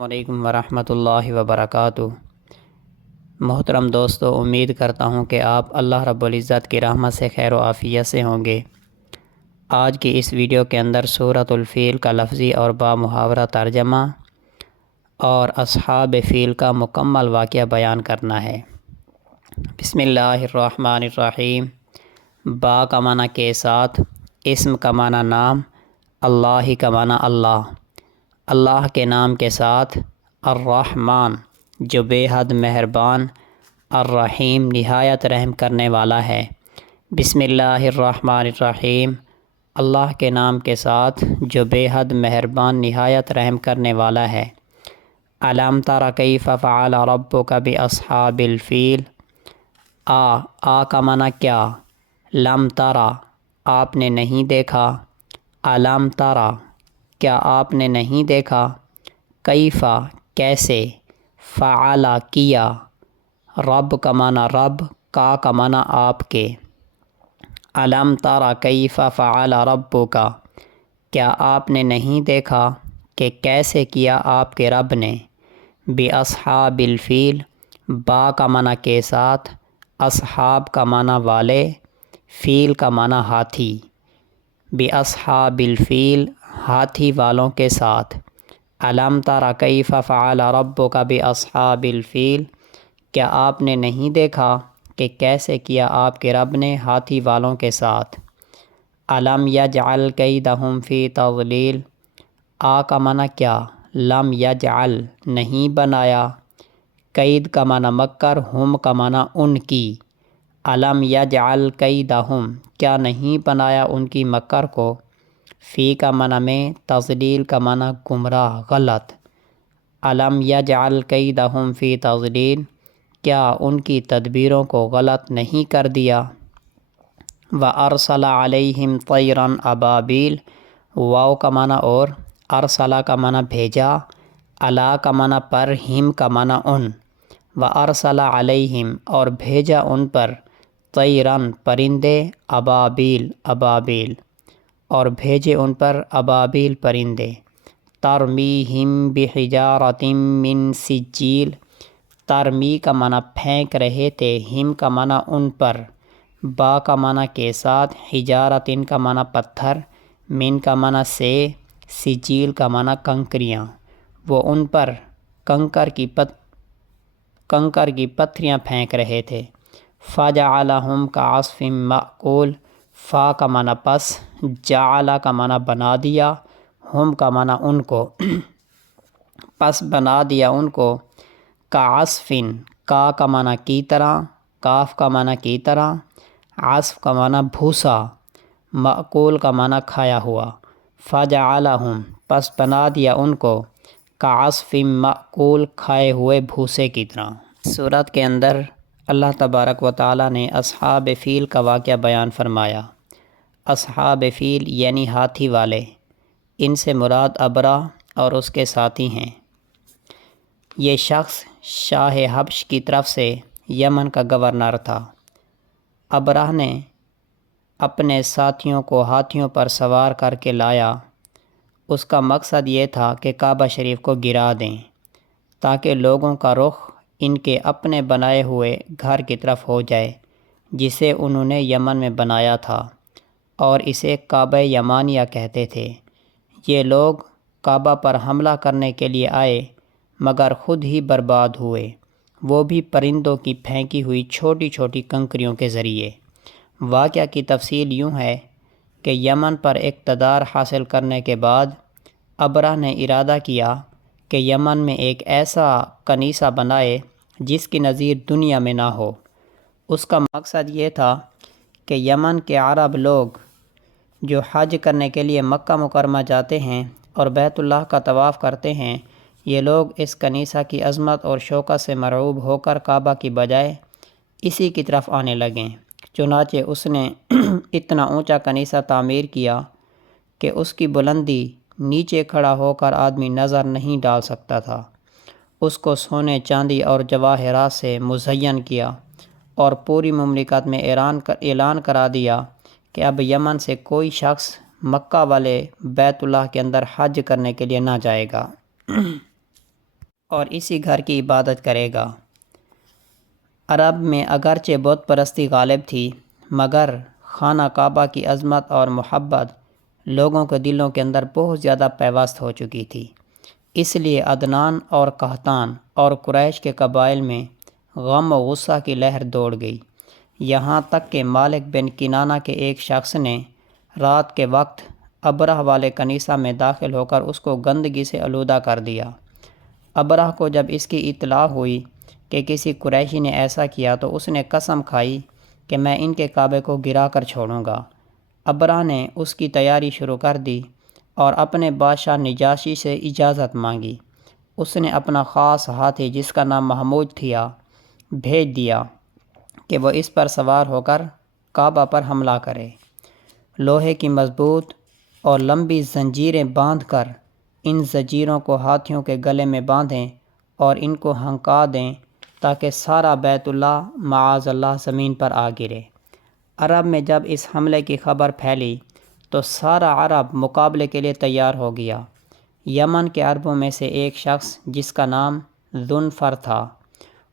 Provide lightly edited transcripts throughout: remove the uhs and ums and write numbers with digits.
وعلیکم ورحمۃ اللہ وبرکاتہ۔ محترم دوستو، امید کرتا ہوں کہ آپ اللہ رب العزت کی رحمت سے خیر و عافیت سے ہوں گے۔ آج کی اس ویڈیو کے اندر سورۃ الفیل کا لفظی اور بامحاورہ ترجمہ اور اصحاب فیل کا مکمل واقعہ بیان کرنا ہے۔ بسم اللہ الرحمن الرحیم۔ با کا معنی کے ساتھ، اسم کا معنی نام، اللہ کا معنی اللہ، اللہ کے نام کے ساتھ، الرحمن جو بے حد مہربان، الرحیم نہایت رحم کرنے والا ہے۔ بسم اللہ الرحمن الرحیم، اللہ کے نام کے ساتھ جو بے حد مہربان نہایت رحم کرنے والا ہے۔ الم تر کیف فعل ربک باصحاب الفیل۔ آ کا معنی کیا، لم ترا آپ نے نہیں دیکھا، الم ترا کیا آپ نے نہیں دیکھا، کیفا کیسے، فعل کیا، رب کا معنی رب، کا معنی آپ کے، الم ترا کیف فعل ربک کیا آپ نے نہیں دیکھا کہ کیسے کیا آپ کے رب نے، باصحاب الفیل با کا معنی کے ساتھ، اصحاب کا معنی والے، فیل کا معنی ہاتھی، باصحاب الفیل ہاتھی والوں کے ساتھ۔ الم تر کیف فعل ربک باصحاب الفیل کیا آپ نے نہیں دیکھا کہ کیسے کیا آپ کے رب نے ہاتھی والوں کے ساتھ۔ الم یجعل کیدہم فی تضلیل۔ کا معنی کیا، لم یجعل نہیں بنایا، قید کا معنی مکر، ہم کا معنی ان کی، الم یجعل کیدہم کیا نہیں بنایا ان کی مکر کو، فی کا معنی میں، تضلیل کا معنی گمراہ غلط، الم یجعل کیدہم فی تضلیل کیا ان کی تدبیروں کو غلط نہیں کر دیا۔ وارسل علیہم طیرا ابابیل، واو کا معنی اور، ارسلہ کا معنی بھیجا، علی کا معنی پر، ہم کا معنی ان، وارسل علیہم اور بھیجا ان پر، طیرن پرندے، ابابیل ابابیل اور بھیجے ان پر ابابیل پرندے، ترمیہم بحجارۃ من سجیل، ترمی کا معنی پھینک رہے تھے، ہم کا معنی ان پر، با کا معنی کے ساتھ، حجارۃ کا معنی پتھر، من کا معنی سے، سجیل کا معنی کنکریاں، وہ ان پر کنکر کی پتھریاں پھینک رہے تھے۔ فجعلہم کعصف مأکول، فا کا معنی پس، جعل کا معنی بنا دیا، ہم کا معنی ان کو، پس بنا دیا ان کو، کعصف کا معنی کی طرح، کاف کا معنی کی طرح، عصف کا معنی بھوسا، مأکول کا معنی کھایا ہوا، فجعلہم پس بنا دیا ان کو، کعصف مأکول کھائے ہوئے بھوسے کی طرح۔ سورت کے اندر اللہ تبارک و تعالیٰ نے اصحاب فیل کا واقعہ بیان فرمایا۔ اصحاب فیل یعنی ہاتھی والے، ان سے مراد ابرہ اور اس کے ساتھی ہیں۔ یہ شخص شاہ حبش کی طرف سے یمن کا گورنر تھا۔ ابرہ نے اپنے ساتھیوں کو ہاتھیوں پر سوار کر کے لایا۔ اس کا مقصد یہ تھا کہ کعبہ شریف کو گرا دیں تاکہ لوگوں کا رخ ان کے اپنے بنائے ہوئے گھر کی طرف ہو جائے جسے انہوں نے یمن میں بنایا تھا، اور اسے کعبہ یمانیہ کہتے تھے۔ یہ لوگ کعبہ پر حملہ کرنے کے لیے آئے مگر خود ہی برباد ہوئے، وہ بھی پرندوں کی پھینکی ہوئی چھوٹی چھوٹی کنکریوں کے ذریعے۔ واقعہ کی تفصیل یوں ہے کہ یمن پر اقتدار حاصل کرنے کے بعد ابرہ نے ارادہ کیا کہ یمن میں ایک ایسا کنیسہ بنائے جس کی نظیر دنیا میں نہ ہو۔ اس کا مقصد یہ تھا کہ یمن کے عرب لوگ جو حج کرنے کے لیے مکہ مکرمہ جاتے ہیں اور بیت اللہ کا طواف کرتے ہیں، یہ لوگ اس کنیسہ کی عظمت اور شوکت سے مرعوب ہو کر کعبہ کی بجائے اسی کی طرف آنے لگیں۔ چنانچہ اس نے اتنا اونچا کنیسہ تعمیر کیا کہ اس کی بلندی نیچے کھڑا ہو کر آدمی نظر نہیں ڈال سکتا تھا۔ اس کو سونے چاندی اور جواہرات سے مزین کیا اور پوری مملکت میں اعلان کرا دیا کہ اب یمن سے کوئی شخص مکہ والے بیت اللہ کے اندر حج کرنے کے لیے نہ جائے گا۔ اور اسی گھر کی عبادت کرے گا۔ عرب میں اگرچہ بت پرستی غالب تھی، مگر خانہ کعبہ کی عظمت اور محبت لوگوں کے دلوں کے اندر بہت زیادہ پیوست ہو چکی تھی۔ اس لیے عدنان اور قحطان اور قریش کے قبائل میں غم و غصہ کی لہر دوڑ گئی، یہاں تک کہ مالک بن کنانہ کے ایک شخص نے رات کے وقت ابرہ والے کنیسہ میں داخل ہو کر اس کو گندگی سے آلودہ کر دیا۔ ابرہ کو جب اس کی اطلاع ہوئی کہ کسی قریشی نے ایسا کیا تو اس نے قسم کھائی کہ میں ان کے کعبے کو گرا کر چھوڑوں گا۔ ابرہ نے اس کی تیاری شروع کر دی اور اپنے بادشاہ نجاشی سے اجازت مانگی۔ اس نے اپنا خاص ہاتھی جس کا نام محمود تھا بھیج دیا کہ وہ اس پر سوار ہو کر کعبہ پر حملہ کرے۔ لوہے کی مضبوط اور لمبی زنجیریں باندھ کر ان زنجیروں کو ہاتھیوں کے گلے میں باندھیں اور ان کو ہنکا دیں تاکہ سارا بیت اللہ معاذ اللہ زمین پر آ گرے۔ عرب میں جب اس حملے کی خبر پھیلی تو سارا عرب مقابلے کے لیے تیار ہو گیا۔ یمن کے عربوں میں سے ایک شخص جس کا نام ذوالفر تھا،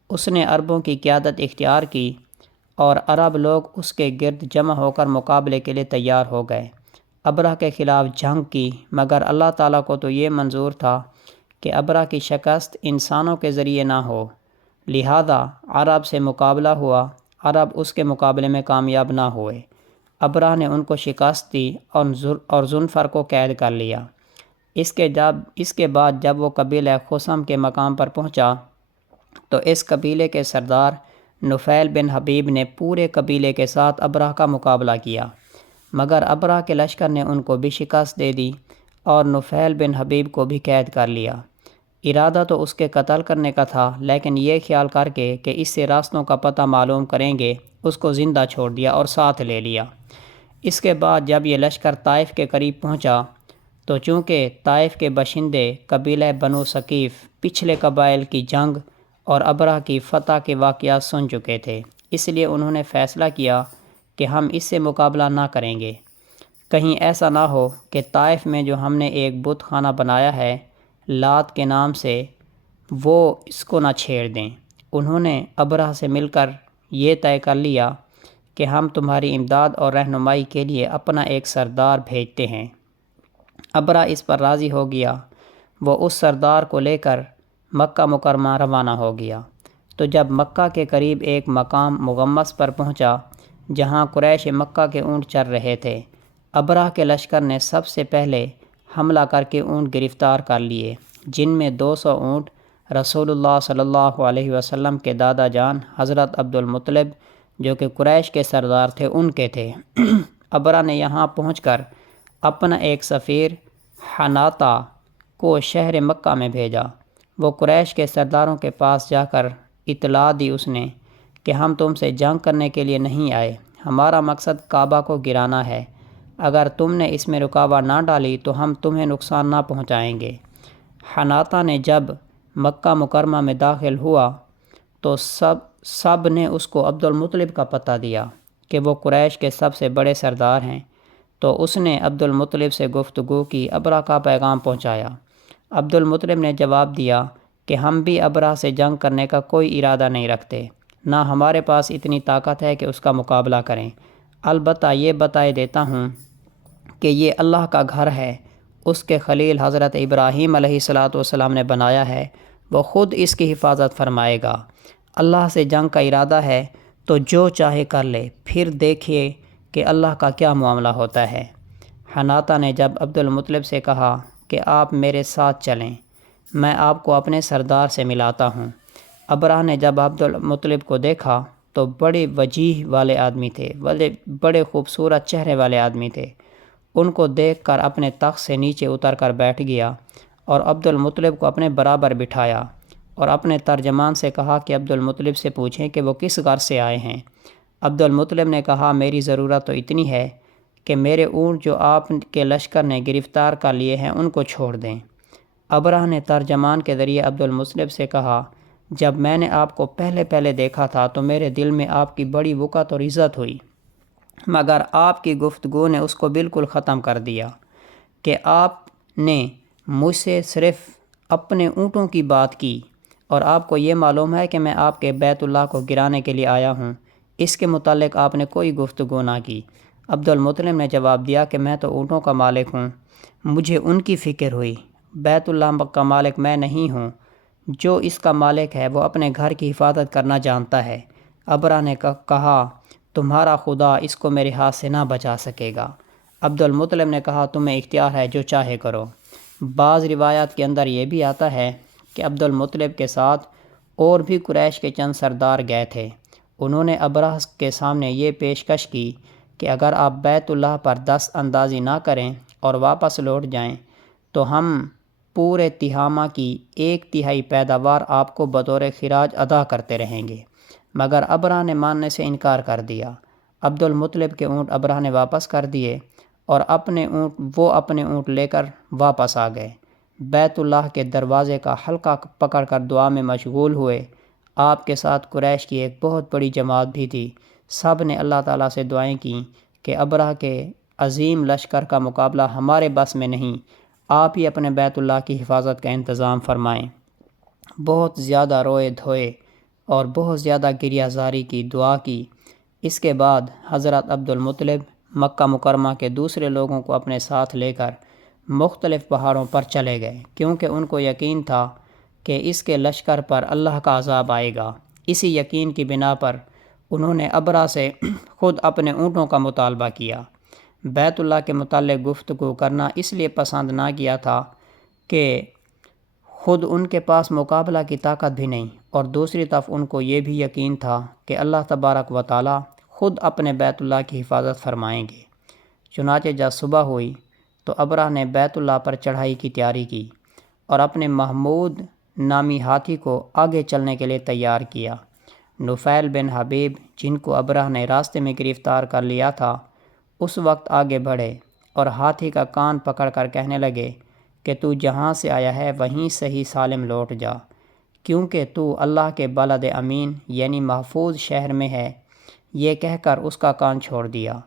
اس نے عربوں کی قیادت اختیار کی اور عرب لوگ اس کے گرد جمع ہو کر مقابلے کے لیے تیار ہو گئے۔ ابرہ کے خلاف جنگ کی، مگر اللہ تعالیٰ کو تو یہ منظور تھا کہ ابرہ کی شکست انسانوں کے ذریعے نہ ہو، لہذا عرب سے مقابلہ ہوا۔ عرب اس کے مقابلے میں کامیاب نہ ہوئے۔ ابرہ نے ان کو شکست دی اور ذوالفر کو قید کر لیا۔ اس کے بعد جب وہ قبیلہ خثعم کے مقام پر پہنچا تو اس قبیلے کے سردار نفیل بن حبیب نے پورے قبیلے کے ساتھ ابرہ کا مقابلہ کیا، مگر ابرہ کے لشکر نے ان کو بھی شکست دے دی اور نفیل بن حبیب کو بھی قید کر لیا۔ ارادہ تو اس کے قتل کرنے کا تھا، لیکن یہ خیال کر کے کہ اس سے راستوں کا پتہ معلوم کریں گے، اس کو زندہ چھوڑ دیا اور ساتھ لے لیا۔ اس کے بعد جب یہ لشکر طائف کے قریب پہنچا تو چونکہ طائف کے باشندے قبیلہ بنو ثقیف پچھلے قبائل کی جنگ اور ابرہ کی فتح کے واقعات سن چکے تھے، اس لیے انہوں نے فیصلہ کیا کہ ہم اس سے مقابلہ نہ کریں گے، کہیں ایسا نہ ہو کہ طائف میں جو ہم نے ایک بت خانہ بنایا ہے لات کے نام سے، وہ اس کو نہ چھیڑ دیں۔ انہوں نے ابرہ سے مل کر یہ طے کر لیا کہ ہم تمہاری امداد اور رہنمائی کے لیے اپنا ایک سردار بھیجتے ہیں۔ ابرہ اس پر راضی ہو گیا۔ وہ اس سردار کو لے کر مکہ مکرمہ روانہ ہو گیا۔ تو جب مکہ کے قریب ایک مقام مغمس پر پہنچا جہاں قریش مکہ کے اونٹ چر رہے تھے، ابرہ کے لشکر نے سب سے پہلے حملہ کر کے اونٹ گرفتار کر لیے، جن میں 200 اونٹ رسول اللہ صلی اللہ علیہ وسلم کے دادا جان حضرت عبد المطلب جو کہ قریش کے سردار تھے ان کے تھے۔ ابرہ نے یہاں پہنچ کر اپنا ایک سفیر حناطہ کو شہر مکہ میں بھیجا۔ وہ قریش کے سرداروں کے پاس جا کر اطلاع دی اس نے کہ ہم تم سے جنگ کرنے کے لیے نہیں آئے، ہمارا مقصد کعبہ کو گرانا ہے، اگر تم نے اس میں رکاوٹ نہ ڈالی تو ہم تمہیں نقصان نہ پہنچائیں گے۔ حناطہ نے جب مکہ مکرمہ میں داخل ہوا تو سب نے اس کو عبد المطلب کا پتہ دیا کہ وہ قریش کے سب سے بڑے سردار ہیں، تو اس نے عبد المطلب سے گفتگو کی، ابرہ کا پیغام پہنچایا۔ عبد المطلب نے جواب دیا کہ ہم بھی ابرہ سے جنگ کرنے کا کوئی ارادہ نہیں رکھتے، نہ ہمارے پاس اتنی طاقت ہے کہ اس کا مقابلہ کریں، البتہ یہ بتائے دیتا ہوں کہ یہ اللہ کا گھر ہے، اس کے خلیل حضرت ابراہیم علیہ السلام نے بنایا ہے، وہ خود اس کی حفاظت فرمائے گا۔ اللہ سے جنگ کا ارادہ ہے تو جو چاہے کر لے، پھر دیکھیے کہ اللہ کا کیا معاملہ ہوتا ہے۔ حناطہ نے جب عبد المطلب سے کہا کہ آپ میرے ساتھ چلیں، میں آپ کو اپنے سردار سے ملاتا ہوں۔ ابرہ نے جب عبد المطلب کو دیکھا تو بڑے وجیح والے آدمی تھے، بڑے خوبصورت چہرے والے آدمی تھے۔ ان کو دیکھ کر اپنے تخت سے نیچے اتر کر بیٹھ گیا اور عبد المطلب کو اپنے برابر بٹھایا اور اپنے ترجمان سے کہا کہ عبد المطلب سے پوچھیں کہ وہ کس غرض سے آئے ہیں۔ عبد المطلب نے کہا میری ضرورت تو اتنی ہے کہ میرے اونٹ جو آپ کے لشکر نے گرفتار کر لیے ہیں ان کو چھوڑ دیں۔ ابرہ نے ترجمان کے ذریعے عبد المطلب سے کہا جب میں نے آپ کو پہلے دیکھا تھا تو میرے دل میں آپ کی بڑی وقت اور عزت ہوئی، مگر آپ کی گفتگو نے اس کو بالکل ختم کر دیا کہ آپ نے مجھ سے صرف اپنے اونٹوں کی بات کی، اور آپ کو یہ معلوم ہے کہ میں آپ کے بیت اللہ کو گرانے کے لیے آیا ہوں، اس کے متعلق آپ نے کوئی گفتگو نہ کی۔ عبد المطلب نے جواب دیا کہ میں تو اونٹوں کا مالک ہوں، مجھے ان کی فکر ہوئی، بیت اللہ کا مالک میں نہیں ہوں، جو اس کا مالک ہے وہ اپنے گھر کی حفاظت کرنا جانتا ہے۔ ابرہ نے کہا تمہارا خدا اس کو میرے ہاتھ سے نہ بچا سکے گا۔ عبد المطلب نے کہا تمہیں اختیار ہے، جو چاہے کرو۔ بعض روایات کے اندر یہ بھی آتا ہے کہ عبد المطلب کے ساتھ اور بھی قریش کے چند سردار گئے تھے۔ انہوں نے ابرہ کے سامنے یہ پیشکش کی کہ اگر آپ بیت اللہ پر دست اندازی نہ کریں اور واپس لوٹ جائیں تو ہم پورے تہامہ کی 1/3 پیداوار آپ کو بطور خراج ادا کرتے رہیں گے، مگر ابرہ نے ماننے سے انکار کر دیا۔ عبد المطلب کے اونٹ ابرہ نے واپس کر دیے اور اپنے اونٹ لے کر واپس آ گئے۔ بیت اللہ کے دروازے کا حلقہ پکڑ کر دعا میں مشغول ہوئے۔ آپ کے ساتھ قریش کی ایک بہت بڑی جماعت بھی تھی۔ سب نے اللہ تعالیٰ سے دعائیں کیں کہ ابرہ کے عظیم لشکر کا مقابلہ ہمارے بس میں نہیں، آپ ہی اپنے بیت اللہ کی حفاظت کا انتظام فرمائیں۔ بہت زیادہ روئے دھوئے اور بہت زیادہ گریہ زاری کی، دعا کی۔ اس کے بعد حضرت عبد المطلب مکہ مکرمہ کے دوسرے لوگوں کو اپنے ساتھ لے کر مختلف پہاڑوں پر چلے گئے، کیونکہ ان کو یقین تھا کہ اس کے لشکر پر اللہ کا عذاب آئے گا۔ اسی یقین کی بنا پر انہوں نے ابرہ سے خود اپنے اونٹوں کا مطالبہ کیا۔ بیت اللہ کے متعلق گفتگو کرنا اس لیے پسند نہ کیا تھا کہ خود ان کے پاس مقابلہ کی طاقت بھی نہیں، اور دوسری طرف ان کو یہ بھی یقین تھا کہ اللہ تبارک و تعالی خود اپنے بیت اللہ کی حفاظت فرمائیں گے۔ چنانچہ جب صبح ہوئی تو ابرہ نے بیت اللہ پر چڑھائی کی تیاری کی اور اپنے محمود نامی ہاتھی کو آگے چلنے کے لیے تیار کیا۔ نفیل بن حبیب، جن کو ابرہ نے راستے میں گرفتار کر لیا تھا، اس وقت آگے بڑھے اور ہاتھی کا کان پکڑ کر کہنے لگے کہ تو جہاں سے آیا ہے وہیں صحیح سالم لوٹ جا، کیونکہ تو اللہ کے بلد امین یعنی محفوظ شہر میں ہے۔ یہ کہہ کر اس کا کان چھوڑ دیا۔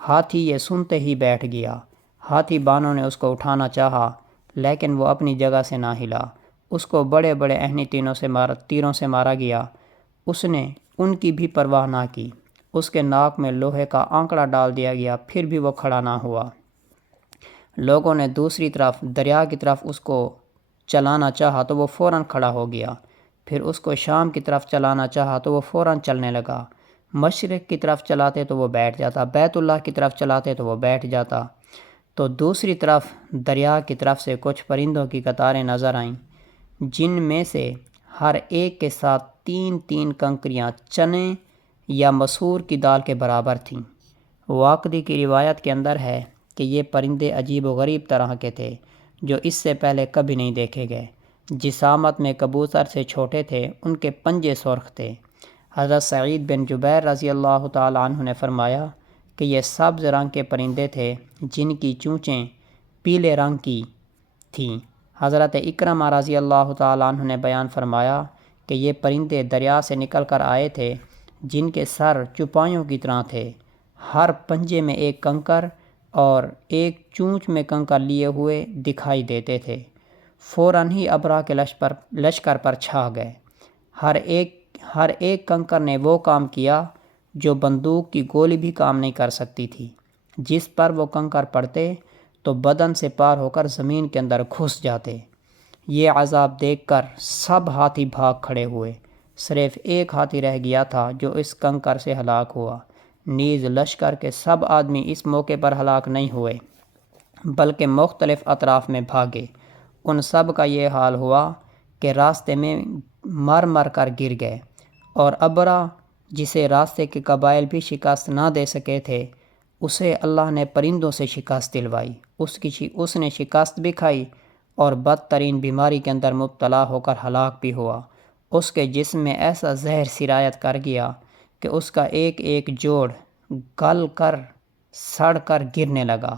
ہاتھی یہ سنتے ہی بیٹھ گیا۔ ہاتھی بانوں نے اس کو اٹھانا چاہا لیکن وہ اپنی جگہ سے نہ ہلا۔ اس کو بڑے بڑے اہنی تیروں سے مارا گیا۔ اس نے ان کی بھی پرواہ نہ کی۔ اس کے ناک میں لوہے کا آنکڑا ڈال دیا گیا، پھر بھی وہ کھڑا نہ ہوا۔ لوگوں نے دوسری طرف دریا کی طرف اس کو چلانا چاہا تو وہ فوراً کھڑا ہو گیا۔ پھر اس کو شام کی طرف چلانا چاہا تو وہ فوراً چلنے لگا۔ مشرق کی طرف چلاتے تو وہ بیٹھ جاتا، بیت اللہ کی طرف چلاتے تو وہ بیٹھ جاتا۔ تو دوسری طرف دریا کی طرف سے کچھ پرندوں کی قطاریں نظر آئیں، جن میں سے ہر ایک کے ساتھ 3 کنکریاں چنے یا مسور کی دال کے برابر تھیں۔ واقدی کی روایت کے اندر ہے کہ یہ پرندے عجیب و غریب طرح کے تھے جو اس سے پہلے کبھی نہیں دیکھے گئے۔ جسامت میں کبوتر سے چھوٹے تھے، ان کے پنجے سرخ تھے۔ حضرت سعید بن جبیر رضی اللہ تعالیٰ عنہ نے فرمایا کہ یہ سبز رنگ کے پرندے تھے جن کی چونچیں پیلے رنگ کی تھیں۔ حضرت اکرمہ رضی اللہ تعالیٰ عنہ نے بیان فرمایا کہ یہ پرندے دریا سے نکل کر آئے تھے جن کے سر چوپایوں کی طرح تھے، ہر پنجے میں ایک کنکر اور ایک چونچ میں کنکر لیے ہوئے دکھائی دیتے تھے۔ فوراً ہی ابرہ کے لشکر پر چھا گئے۔ ہر ایک کنکر نے وہ کام کیا جو بندوق کی گولی بھی کام نہیں کر سکتی تھی۔ جس پر وہ کنکر پڑتے تو بدن سے پار ہو کر زمین کے اندر گھس جاتے۔ یہ عذاب دیکھ کر سب ہاتھی بھاگ کھڑے ہوئے۔ صرف ایک ہاتھی رہ گیا تھا جو اس کنکر سے ہلاک ہوا۔ نیز لشکر کے سب آدمی اس موقع پر ہلاک نہیں ہوئے بلکہ مختلف اطراف میں بھاگے۔ ان سب کا یہ حال ہوا کہ راستے میں مر مر کر گر گئے، اور ابرہ جسے راستے کے قبائل بھی شکست نہ دے سکے تھے، اسے اللہ نے پرندوں سے شکست دلوائی۔ اس نے شکست بھی کھائی اور بدترین بیماری کے اندر مبتلا ہو کر ہلاک بھی ہوا۔ اس کے جسم میں ایسا زہر سرایت کر گیا کہ اس کا ایک ایک جوڑ گل کر سڑ کر گرنے لگا۔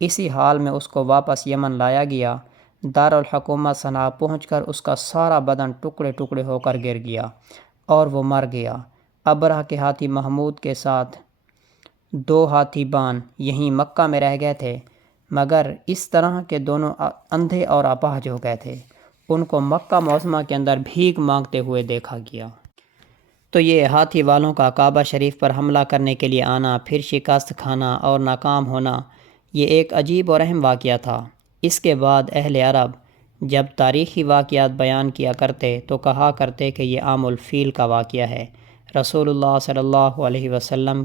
اسی حال میں اس کو واپس یمن لایا گیا۔ دارالحکومت صنعاء پہنچ کر اس کا سارا بدن ٹکڑے ٹکڑے ہو کر گر گیا اور وہ مر گیا۔ ابرہ کے ہاتھی محمود کے ساتھ 2 ہاتھی بان یہیں مکہ میں رہ گئے تھے، مگر اس طرح کے دونوں اندھے اور اپاہج ہو گئے تھے۔ ان کو مکہ معظمہ کے اندر بھیک مانگتے ہوئے دیکھا گیا۔ تو یہ ہاتھی والوں کا کعبہ شریف پر حملہ کرنے کے لیے آنا، پھر شکست کھانا اور ناکام ہونا، یہ ایک عجیب اور اہم واقعہ تھا۔ اس کے بعد اہل عرب جب تاریخی واقعات بیان کیا کرتے تو کہا کرتے کہ یہ عام الفیل کا واقعہ ہے۔ رسول اللہ صلی اللہ علیہ وسلم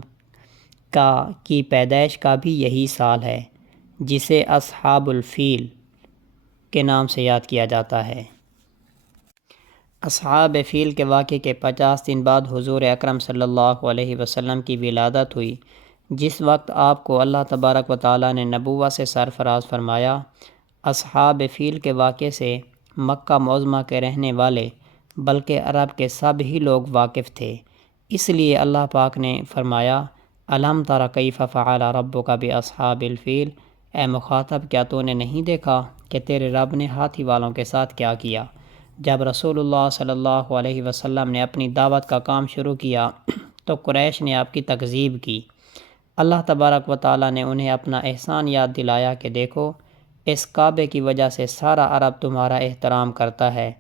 کی پیدائش کا بھی یہی سال ہے، جسے اصحاب الفیل کے نام سے یاد کیا جاتا ہے۔ اصحاب فیل کے واقعے کے 50 دن بعد حضور اکرم صلی اللہ علیہ وسلم کی ولادت ہوئی، جس وقت آپ کو اللہ تبارک و تعالیٰ نے نبوت سے سرفراز فرمایا۔ اصحاب فیل کے واقعے سے مکہ معظمہ کے رہنے والے بلکہ عرب کے سب ہی لوگ واقف تھے، اس لیے اللہ پاک نے فرمایا الم تر کیف فعل ربک باصحاب الفیل، اے مخاطب کیا تو نے نہیں دیکھا کہ تیرے رب نے ہاتھی والوں کے ساتھ کیا کیا۔ جب رسول اللہ صلی اللہ علیہ وسلم نے اپنی دعوت کا کام شروع کیا تو قریش نے آپ کی تکذیب کی۔ اللہ تبارک و تعالیٰ نے انہیں اپنا احسان یاد دلایا کہ دیکھو، اس کعبے کی وجہ سے سارا عرب تمہارا احترام کرتا ہے،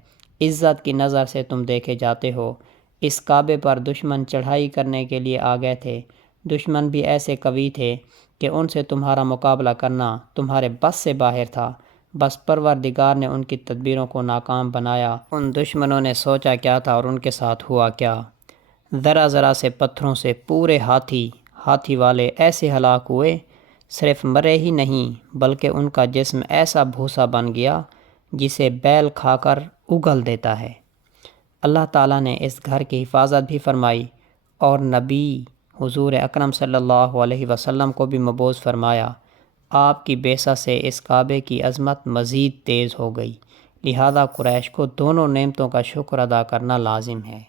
عزت کی نظر سے تم دیکھے جاتے ہو۔ اس کعبے پر دشمن چڑھائی کرنے کے لیے آ گئے تھے، دشمن بھی ایسے قوی تھے کہ ان سے تمہارا مقابلہ کرنا تمہارے بس سے باہر تھا، بس پروردگار نے ان کی تدبیروں کو ناکام بنایا۔ ان دشمنوں نے سوچا کیا تھا اور ان کے ساتھ ہوا کیا۔ ذرا ذرا سے پتھروں سے پورے ہاتھی والے ایسے ہلاک ہوئے، صرف مرے ہی نہیں بلکہ ان کا جسم ایسا بھوسا بن گیا جسے بیل کھا کر اگل دیتا ہے۔ اللہ تعالیٰ نے اس گھر کی حفاظت بھی فرمائی اور نبی حضور اکرم صلی اللہ علیہ وسلم کو بھی مبعوث فرمایا۔ آپ کی بعثت سے اس کعبے کی عظمت مزید تیز ہو گئی، لہذا قریش کو دونوں نعمتوں کا شکر ادا کرنا لازم ہے۔